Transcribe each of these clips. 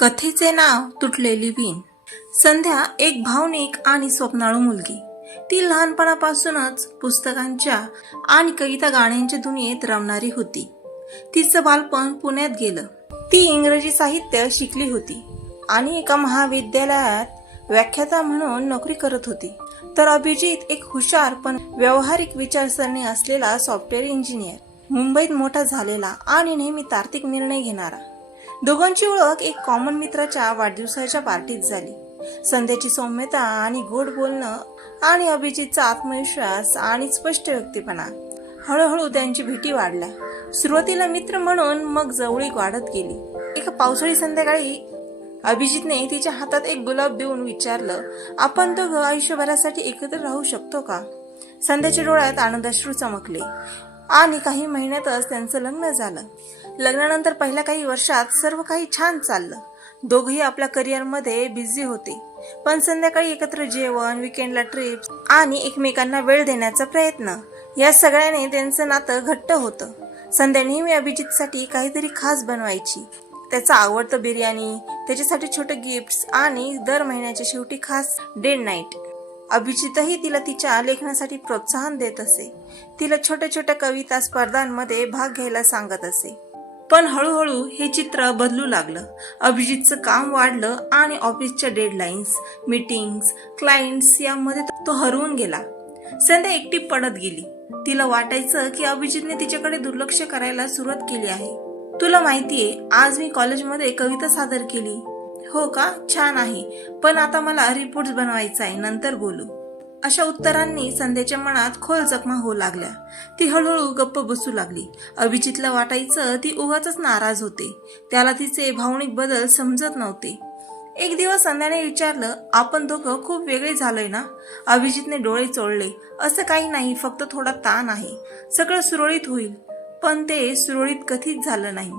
कथेचे नाव तुटलेली वीण. संध्या एक भावनिक आणि स्वप्नाळू मुलगी. ती लहानपणापासूनच पुस्तकांच्या आणि कविता गाण्यांच्या दुनियेत रमणारी होती. तिचं बालपण पुण्यात गेलं. ती इंग्रजी साहित्य शिकली होती आणि एका महाविद्यालयात व्याख्याता म्हणून नोकरी करत होती. तर अभिजित एक हुशार पण व्यावहारिक विचारसरणी असलेला सॉफ्टवेअर इंजिनियर. मुंबईत मोठा झालेला आणि नेहमी तार्किक निर्णय घेणारा. दोघांची ओळख एक कॉमन मित्राच्या वाढदिवसाच्या पार्टीत झाली. संध्याची सौम्यता आणि गोड बोलणं आणि अभिजितचा आत्मविश्वास आणि स्पष्ट व्यक्तीपणा. हळूहळू त्यांची भीती वाढल्या. सुरुवातीला मित्र म्हणून मग जवळीक वाढत गेली. एका पावसाळी संध्याकाळी अभिजितने तिच्या हातात एक गुलाब देऊन विचारलं आपण दोघं आयुष्यभरासाठी एकत्र राहू शकतो का? संध्याच्या डोळ्यात आनंदाश्रू चमकले आणि काही महिन्यातच त्यांचं लग्न झालं. लग्नानंतर पहिल्या काही वर्षात सर्व काही छान चाललं. दोघही आपल्या करिअरमध्ये बिझी होते. पण संध्याकाळी एकत्र जेवण विकेंडला ट्रिप्स आणि एकमेकांना वेळ देण्याचा प्रयत्न. या सगळ्याने त्यांचं नातं घट्ट होतं. संध्या नेहमी अभिजितसाठी काहीतरी खास बनवायची. त्याचं आवडतं बिर्याणी त्याच्यासाठी छोटे गिफ्ट्स आणि दर महिन्याच्या शेवटी खास डेड नाईट अभिजितही तिला तिच्या लेखनासाठी प्रोत्साहन देत असे. तिला छोट्या छोट्या कविता स्पर्धांमध्ये भाग घ्यायला सांगत असे. पण हळूहळू हे चित्र बदलू लागलं. अभिजितचं काम वाढलं आणि ऑफिसच्या डेडलाईन्स मीटिंग्स क्लायंट्स यामध्ये तो हरवून गेला. संध्या एकटी पडत गेली. तिला वाटायचं की अभिजितने तिच्याकडे दुर्लक्ष करायला सुरुवात केली आहे. तुला माहितीये आज मी कॉलेजमध्ये कविता सादर केली. हो का? छान आहे. पण आता मला रिपोर्ट बनवायचा आहे. नंतर बोलू. अशा उत्तरांनी संध्याच्या मनात खोल जखमा होऊ लागल्या. ती हळूहळू गप्प बसू लागली. अभिजितला वाटायचं ती उगाच नाराज होते. त्याला तिचे भावनिक बदल समजत नव्हते. एक दिवस संध्याने विचारलं आपण दोघं खूप वेगळे झालोय ना अभिजितने डोळे चोळले. असं काही नाही फक्त थोडा ताण आहे. सगळं सुरळीत होईल. पण ते सुरळीत कधीच झालं नाही.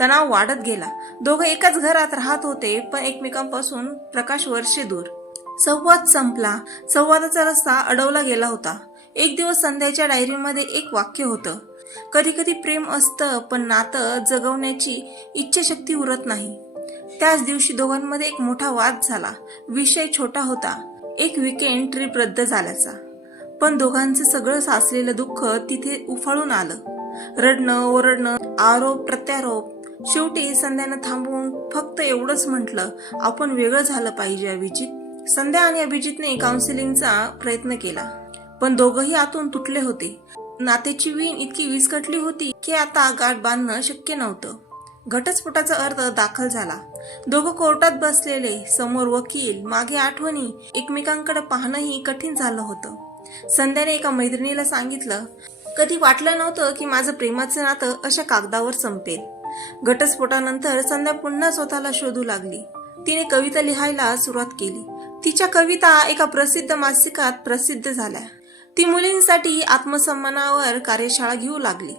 तणाव वाढत गेला. दोघं एकाच घरात राहत होते पण एकमेकांपासून प्रकाश वर्षे दूर. संवाद संपला. संवादाचा रस्ता अडवला गेला होता. एक दिवस संध्याच्या डायरीमध्ये एक वाक्य होतं. कधी कधी प्रेम असतं पण नातं जगवण्याची इच्छाशक्ती उरत नाही. त्याच दिवशी दोघांमध्ये एक मोठा वाद झाला. विषय छोटा होता. एक विकेंड ट्रिप रद्द झाल्याचा. पण दोघांचं सगळं साचलेलं दुःख तिथे उफाळून आलं. रडणं ओरडणं आरोप प्रत्यारोप. शेवटी संध्यानं थांबवून फक्त एवढंच म्हटलं आपण वेगळं झालं पाहिजे अभिजित. संध्या आणि अभिजितने काउन्सिलिंगचा प्रयत्न केला. पण दोघंही आतून तुटले होते. नात्याची वीण इतकी विस्कटली होती की आता गाठ बांधणं शक्य नव्हतं. घटस्फोटाचा अर्थ दाखल झाला. दोघं कोर्टात बसलेले समोर वकील मागे आठवणी एकमेकांकडे पाहणंही कठीण झालं होतं. संध्याने एका मैत्रिणीला सांगितलं कधी वाटलं नव्हतं की माझं प्रेमाचं नातं अशा कागदावर संपेल. घटस्फोटानंतर संध्या पुन्हा स्वतःला शोधू लागली. तिने कविता लिहायला सुरुवात केली. तिच्या कविता एका प्रसिद्ध मासिकात प्रसिद्ध झाल्या. ती मुलींसाठी आत्मसन्मानावर कार्यशाळा घेऊ लागली.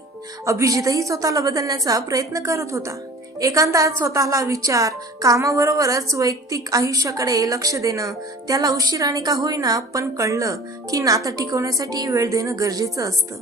अभिजितही स्वतःला बदलण्याचा प्रयत्न करत होता. एकांतात स्वतःला विचार कामाबरोबरच वैयक्तिक आयुष्याकडे लक्ष देणं त्याला उशिराने का होईना पण कळलं की नातं टिकवण्यासाठी वेळ देणं गरजेचं असतं.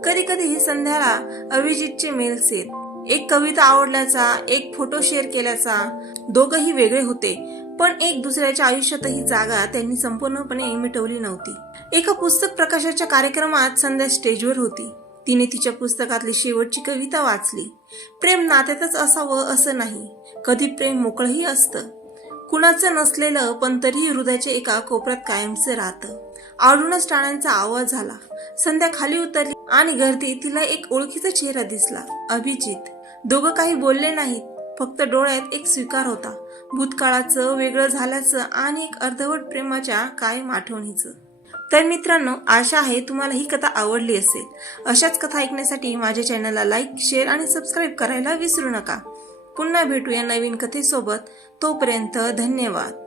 कधी कधी संध्याला अभिजितचे मेल्स येत एक कविता आवडल्याचा एक फोटो शेअर केल्याचा दोघही वेगळे होते पण एक दुसऱ्याच्या आयुष्यातही जागा त्यांनी संपूर्णपणे मिटवली नव्हती. एका पुस्तक प्रकाशाच्या कार्यक्रमात संध्या स्टेजवर होती. तिने तिच्या पुस्तकातली शेवटची कविता वाचली. प्रेम नात्यातच असावं असं नाही. कधी प्रेम मोकळंही असतं. कुणाचं नसलेलं पण तरीही हृदयाच्या एका कोपऱ्यात कायमचं राहतं. आवडूनच टाळ्यांचा आवाज झाला संध्या खाली उतरली आणि गर्दी तिला एक ओळखीचा चेहरा दिसला. अभिजित. दोघं काही बोलले नाहीत. फक्त डोळ्यात एक स्वीकार होता. भूतकाळाचं वेगळं झाल्याचं आणि एक अर्धवट प्रेमाच्या कायम आठवणीचं तर मित्रांनो आशा आहे तुम्हाला ही कथा आवडली असेल. अशाच कथा ऐकण्यासाठी माझ्या चॅनलला लाईक शेअर आणि सबस्क्राईब करायला विसरू नका. पुन्हा भेटूया नवीन कथेसोबत. तोपर्यंत धन्यवाद.